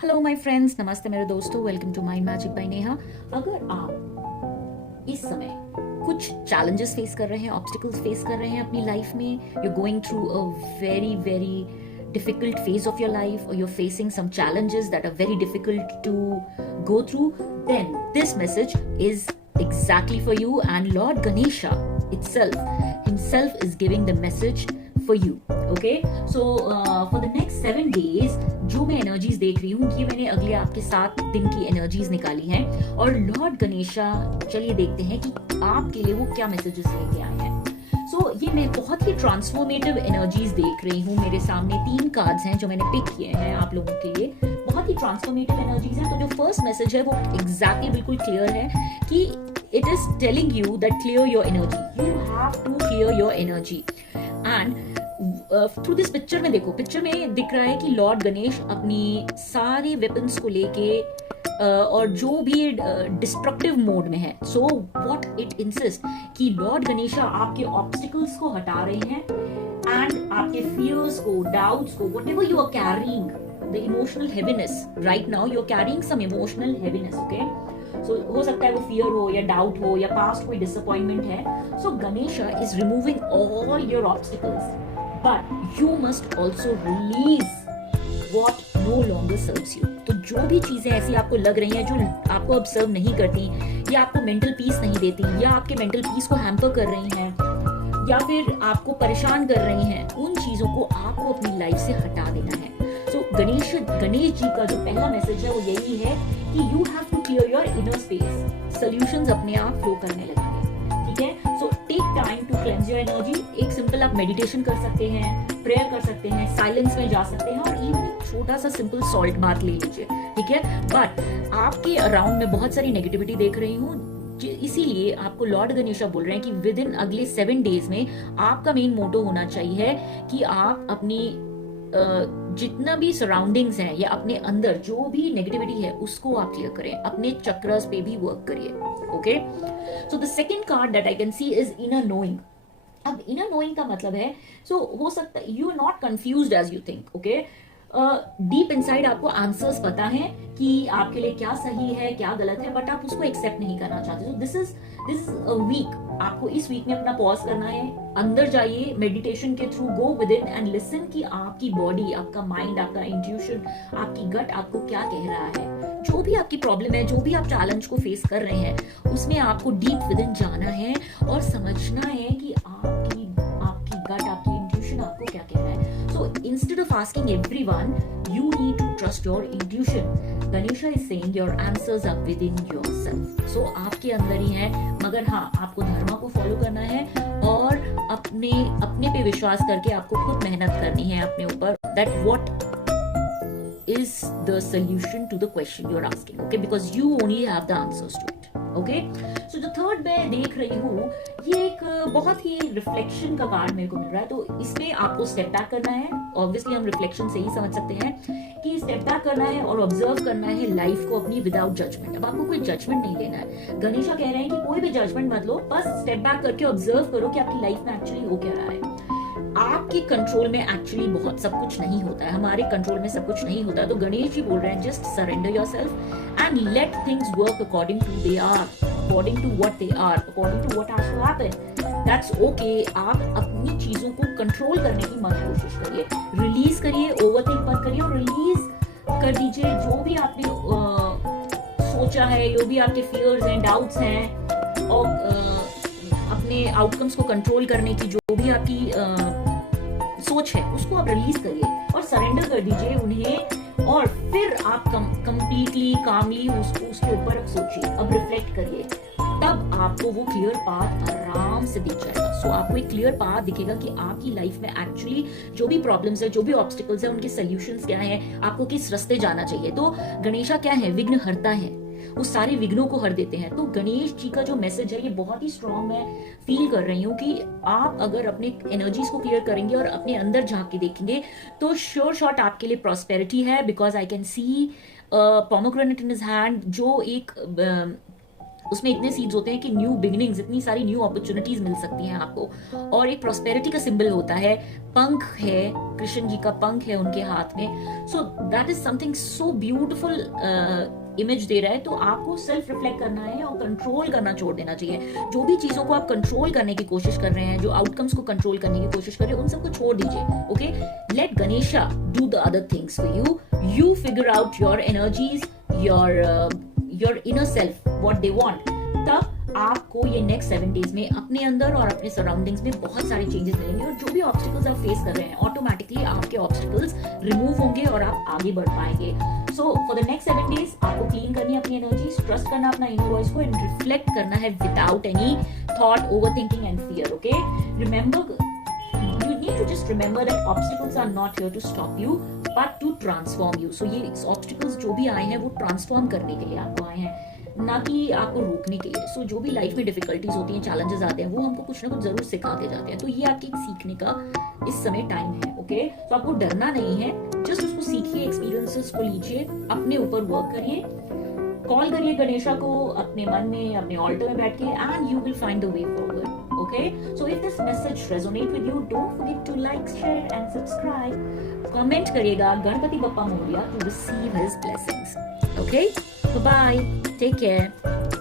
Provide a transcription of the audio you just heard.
Hello my friends, नमस्ते मेरे दोस्तों। Welcome to mind magic by Neha. अगर आप इस समय कुछ चैलेंजेस फेस कर रहे हैं, ऑब्स्टिकल्स फेस कर रहे हैं अपनी लाइफ में, you going through a very very difficult phase of your life, or you're facing some challenges that are very difficult to go through, then this message is exactly for you. And Lord Ganesha himself is giving the message for you. Okay, so for the next 7 days जो मैं energies देख रही हूँ, ये मैंने अगले आपके 7 दिन की एनर्जीज निकाली हैं। और लॉर्ड गणेशा, चलिए देखते हैं कि आपके लिए वो क्या मैसेजेस लेके आए हैं। ये मैं बहुत ही ट्रांसफॉर्मेटिव एनर्जीज देख रही हूँ। मेरे सामने 3 कार्ड्स हैं जो मैंने पिक किए हैं आप लोगों के लिए। बहुत ही ट्रांसफॉर्मेटिव एनर्जीज हैं। तो जो फर्स्ट मैसेज है वो एग्जैक्टली बिल्कुल क्लियर है कि it is telling you that clear your energy, you have to clear your energy. And through this picture में देखो, पिक्चर में दिख रहा है कि लॉर्ड गणेश अपनी सारे वेपन्स को लेके और जो भी डिस्ट्रक्टिव मोड में है। सो व्हाट इट इंसिस्ट कि लॉर्ड गणेशा आपके ऑब्स्टिकल्स को हटा रहे हैं एंड आपके फियर्स को, डाउट्स को, whatever you are carrying, the emotional heaviness right now, you are carrying some emotional heaviness. Okay, so हो सकता है वो फियर हो या डाउट हो या पास्ट कोई डिसअपॉइंटमेंट है। So Ganesha is removing all your obstacles, but you must also release what no longer serves you। तो जो भी चीजें ऐसी आपको लग रही हैं जो आपको अब सर्व नहीं करती, या आपको मेंटल पीस नहीं देती, या आपके मेंटल पीस को हैम्पर कर रही हैं, या फिर आपको परेशान कर रही हैं, उन चीजों को आपको अपनी लाइफ से हटा देना है। सो गणेश जी का जो पहला मैसेज है वो यही है कि you have to clear your inner space. Solutions अपने आप फ्लो करने लगेंगे। ठीक है, so take time to cleanse your energy. एक सिंपल आप मेडिटेशन कर सकते हैं, प्रेयर कर सकते हैं, साइलेंस में जा सकते हैं, और इवन एक छोटा सा सिंपल सॉल्ट बाथ ले लीजिए। ठीक है, बट आपके अराउंड में बहुत सारी नेगेटिविटी देख रही हूँ, इसीलिए आपको लॉर्ड गणेशा बोल रहे हैं कि विद इन अगले 7 डेज में आपका मेन मोटो होना चाहिए कि आप अपनी जितना भी सराउंडिंग्स हैं या अपने अंदर जो भी नेगेटिविटी है उसको आप क्लियर करें, अपने चक्रस पे भी वर्क करिए। Okay, so the second card that I can see is inner knowing. अब इनर नोइंग का मतलब है, हो सकता है you are not confused as you think. Okay, deep inside आपको आंसर्स पता है कि आपके लिए क्या सही है क्या गलत है, बट आप उसको एक्सेप्ट नहीं करना चाहते। So this is a week. आपको इस वीक में अपना पॉज करना है, अंदर जाइए, मेडिटेशन के through go with in and listen कि आपकी बॉडी, आपका माइंड, आपका इंट्यूशन, आपकी गट आपको क्या कह रहा है। जो भी आपकी प्रॉब्लम है, जो भी आप चैलेंज को फेस कर रहे हैं, उसमें आपको डीप विद इन जाना है और समझना है कि आपकी गट, आपकी इंट्यूशन आपको क्या कह रहा है। So instead of asking everyone, you need to trust your intuition। Ganesha is saying your answers are within yourself। So आपके अंदर ही है, मगर हाँ, आपको धर्मा को फॉलो करना है और अपने पे विश्वास करके आपको खुद मेहनत करनी है अपने ऊपर। That what is the solution to the question you're asking, okay? Because you only have the answers to it, okay? So जो थर्ड मैं देख रही हूँ, ये एक बहुत ही रिफ्लेक्शन का कार्ड मेरे को मिल रहा है। तो इसमें आपको स्टेप बैक करना है। ऑब्वियसली हम रिफ्लेक्शन से ही समझ सकते हैं कि स्टेप बैक करना है और ऑब्जर्व करना है लाइफ को अपनी विदाउट जजमेंट। अब आपको कोई जजमेंट नहीं लेना है। गणेशा कह रहे हैं कि कोई भी जजमेंट मत लो, बस स्टेप बैक करके ऑब्जर्व करो कि आपकी लाइफ में एक्चुअली हो क्या रहा है। आपके कंट्रोल में एक्चुअली बहुत सब कुछ नहीं होता है, हमारे कंट्रोल में सब कुछ नहीं होता है। तो गणेश जी बोल रहे हैं, just surrender yourself and let things work according to they are, according to what they are, according to what has to happen. That's okay. आप अपनी चीजों को कंट्रोल करने की मत कोशिश करिए, रिलीज करिए, ओवरथिंक मत करिए और रिलीज कर दीजिए जो भी आपने सोचा है, जो भी आपके फियर्स हैं, डाउट्स हैं, और अपने आउटकम्स को कंट्रोल करने की जो भी आपकी सोच है उसको आप रिलीज करिए और सरेंडर कर दीजिए उन्हें। और फिर आप कंप्लीटली कामली उसके ऊपर सोचिए, अब रिफ्लेक्ट करिए, तब आपको वो क्लियर पाथ आराम से दिख जाएगा। सो आपको एक क्लियर पाथ दिखेगा कि आपकी लाइफ में एक्चुअली जो भी प्रॉब्लम्स है, जो भी ऑब्स्टिकल्स है, उनके सॉल्यूशंस क्या हैं, आपको किस रास्ते जाना चाहिए। तो गणेशा क्या है, विघ्न हरता है, वो सारे विघ्नों को हर देते हैं। तो गणेश जी का जो मैसेज है ये बहुत ही स्ट्रॉन्ग मैं फील कर रही हूँ कि आप अगर अपने एनर्जीज को क्लियर करेंगे और अपने अंदर झांक के देखेंगे तो श्योर शॉट आपके लिए प्रॉस्पेरिटी है। Because I can C pomegranate in his hand, जो एक उसमें इतने सीड्स होते हैं कि न्यू बिगिनिंग्स, इतनी सारी न्यू अपॉर्चुनिटीज मिल सकती हैं आपको। और एक प्रॉस्पेरिटी का सिंबल होता है, पंख है, कृष्ण जी का पंख है उनके हाथ में। So that is something so beautiful image दे रहा है। तो आपको सेल्फ रिफ्लेक्ट करना है और कंट्रोल करना छोड़ देना चाहिए। जो भी चीजों को आप कंट्रोल करने की कोशिश कर रहे हैं, जो आउटकम्स को कंट्रोल करने की कोशिश कर रहे हैं, उन सबको छोड़ दीजिए। Okay, let Ganesha do the other things for you. You figure out your energies, your inner self, what they want. तब आपको ये नेक्स्ट 7 डेज में अपने अंदर और अपने सराउंडिंग्स में बहुत सारे चेंजेस मिलेंगे, और जो भी ऑब्स्टिकल्स आप फेस कर रहे हैं, ऑटोमेटिकली आपके ऑब्स्टिकल्स रिमूव होंगे और आप आगे बढ़ पाएंगे। So for the next 7 days आपको क्लीन करनी है अपनी एनर्जीज, ट्रस्ट करना अपना इनर वॉइस को, एंड रिफ्लेक्ट करना है without any thought, overthinking and fear. Okay, remember, you need to just remember that obstacles are not here to stop you but to transform you. So ये obstacles जो भी आए हैं वो transform करने के लिए आपको आए हैं, ना कि आपको रोकने के लिए। सो जो भी लाइफ में डिफिकल्टीज होती हैं, चैलेंजेस आते हैं, वो हमको कुछ ना कुछ जरूर सिखा के जाते हैं। तो ये आपके एक सीखने का इस समय टाइम है। ओके, तो आपको डरना नहीं है, जस्ट उसको सीखिए, एक्सपीरियंसेस को लीजिए, अपने ऊपर वर्क करिए, कॉल करिए गणेशा को अपने मन में, अपने ऑल्टर में बैठ के, and you will find the way forward. Okay, so if this message resonate with you, don't forget to like, share and subscribe. Comment करिएगा Ganpati Bappa Moriya to receive his blessings. Okay, bye bye, take care.